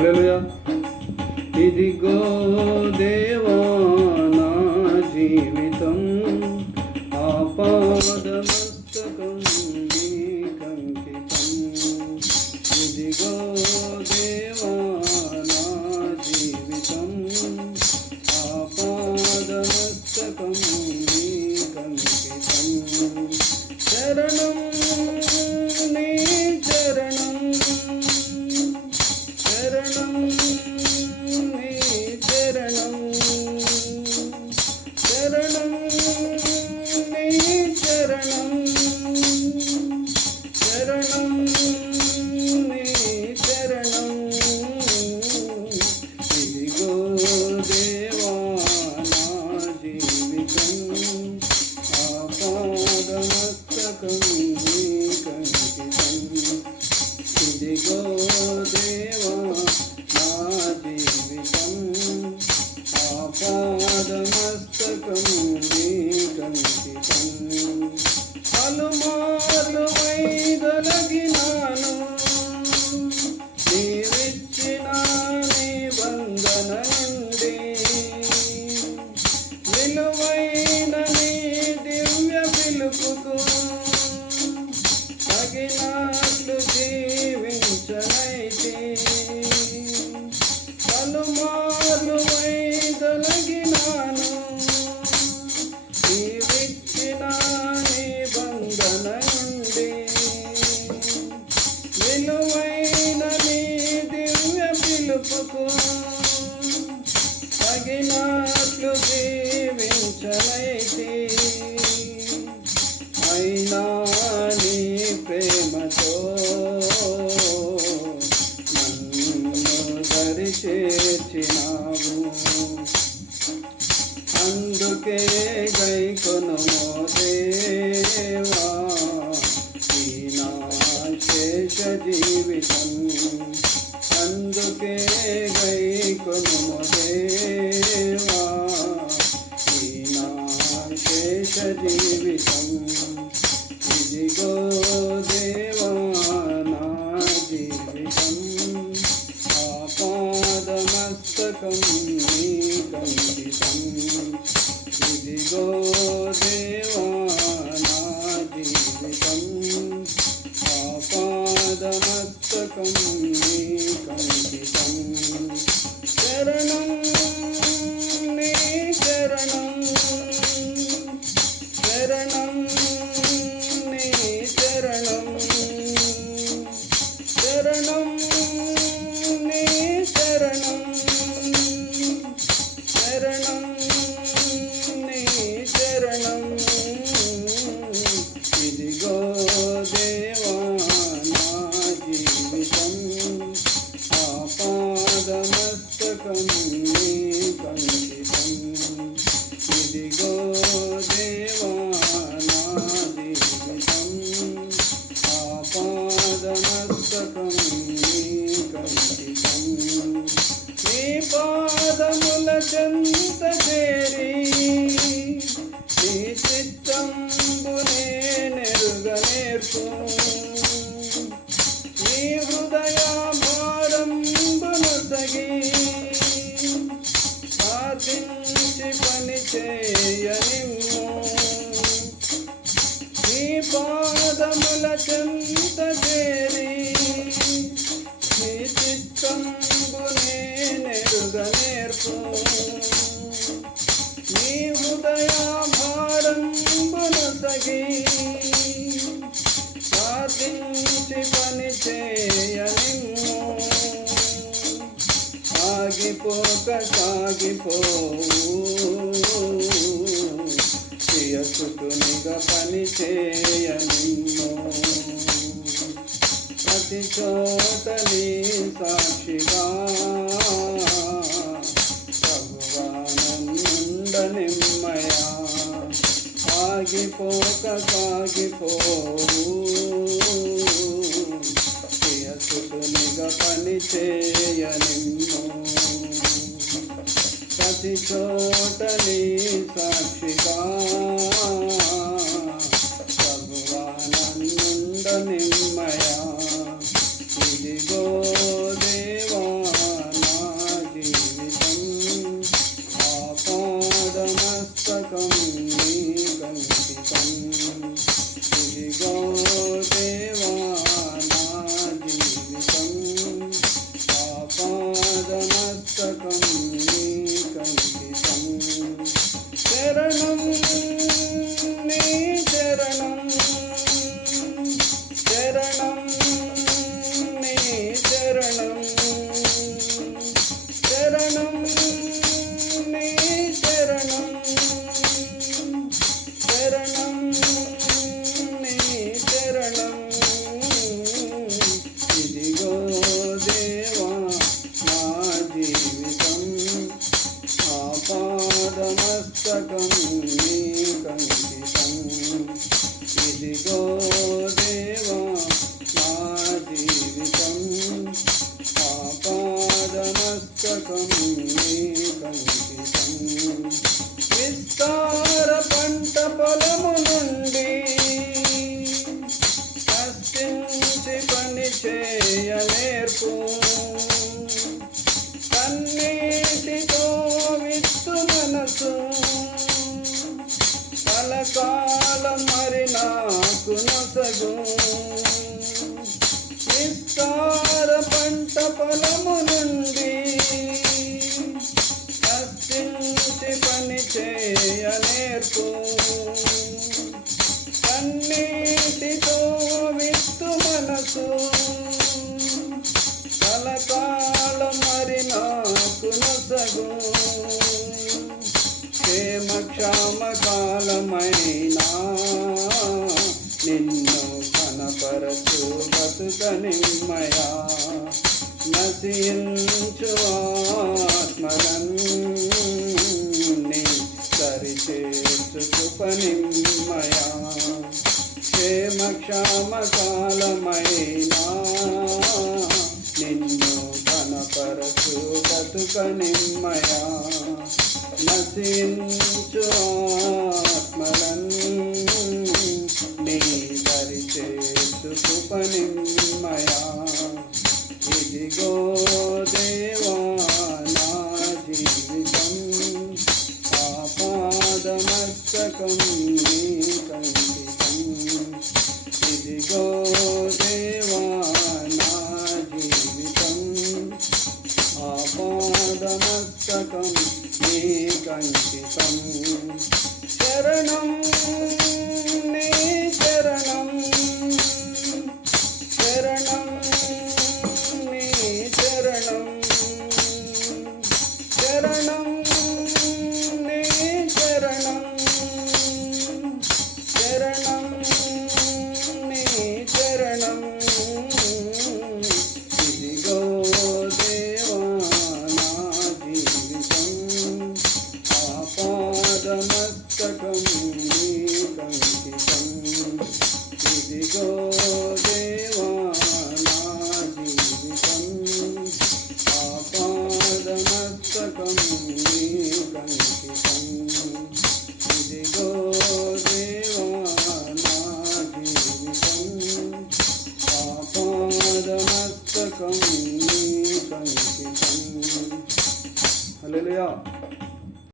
హల్లెలూయా ఇదిగో దేవా నా జీవితం ఆపాదమస్తకం నీకంకితం ఇదిగో దేవా no know నిలిచినా నీ ప్రేమతో నన్ను దరిచేర్చినావు అందుకే గైకొను దేవా నా జీవితం. கங்கிதம் சரணம் Ooh. yeah. చేయ నిన్ను ప్రతి చోటనే సాక్షిగా భగవానంద నిమ్మయా ఆగిపోక సాగిపో పొలము నుండి కష్టించి పని చేయలేర్పు కన్నీటితో విత్తు మనసు. కలకాలం మరి నాకు నొసగు. క్షేమక్షామ కాలమైనా నిన్ను కనపరచు బతుక శాంతించు ఆత్మలన్నీ సరిచేర్చు క్షేమక్షామకాలమైనా నిన్ను ఘనపరచు బతుకనిమ్మయా నశించు ఆత్మలన్నీ సరిచేర్చు కృపనిమ్మయా go. నీ కంకితం ఇదిగో